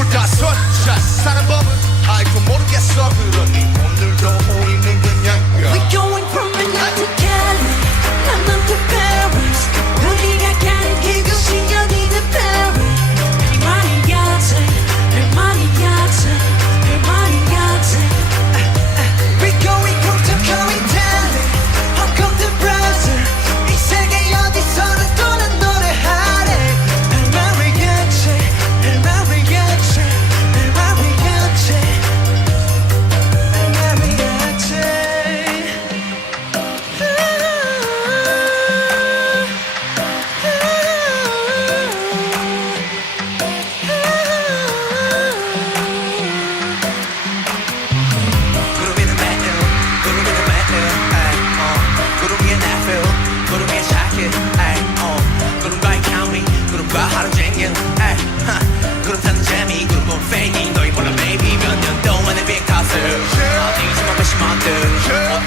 둘다 섰자 사는 법은 아이고 모르겠어 그러니 오늘도 우리는 그냥 We're going from Manila to Cali, London to Paris. 우리가 가는 그곳이 여기는 Paris. 내 말이 같아, 내 말이 같아, 내 말이 같아. We're going from Tokyo, Italy, Hong Kong to Brazil. 이 세계 어디서나 떠난 노래하래. 내 말이 같아, 내 말이 같아, 내 말이 같아, 내 말이 같아. 구름이는 매일 구름이는 매일 구름 위에 나 feel 구름 위에 자켓 구름과의 county 구름과 하루 쟁여 구름 타는 재미 구름 본 fake 너희 몰라 baby 몇 년 동안의 big toss 어디지만 배심원들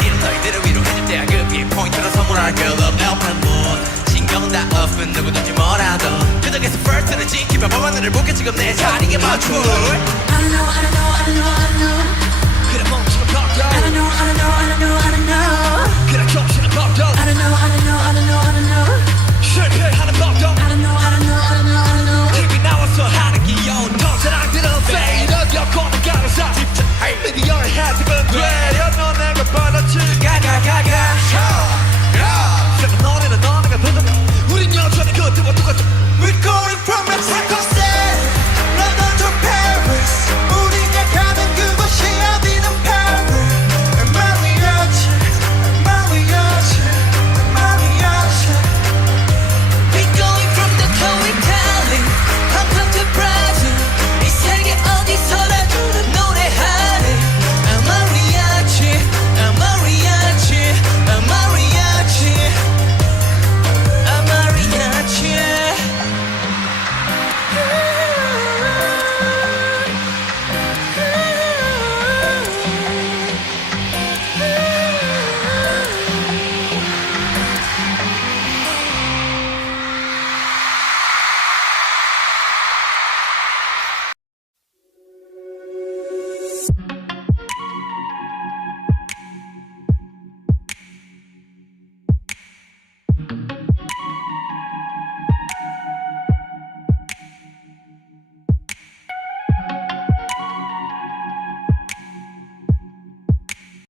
이런 너희들을 위로해줄 때야 그게 포인트로 선물할 girl of alpine moon 신경 다 없은 누구든지 뭐라도 그 덕에서 first를 지키며 밤하늘을 보게 지금 내 자리에 맞춰 I don't know, I don't know, I don't know, I don't know. 그래 멈추면 걷어 I don't know, I don't know, I don't know, I don't know. 그래 겹치는 걷어 I don't know, I don't know.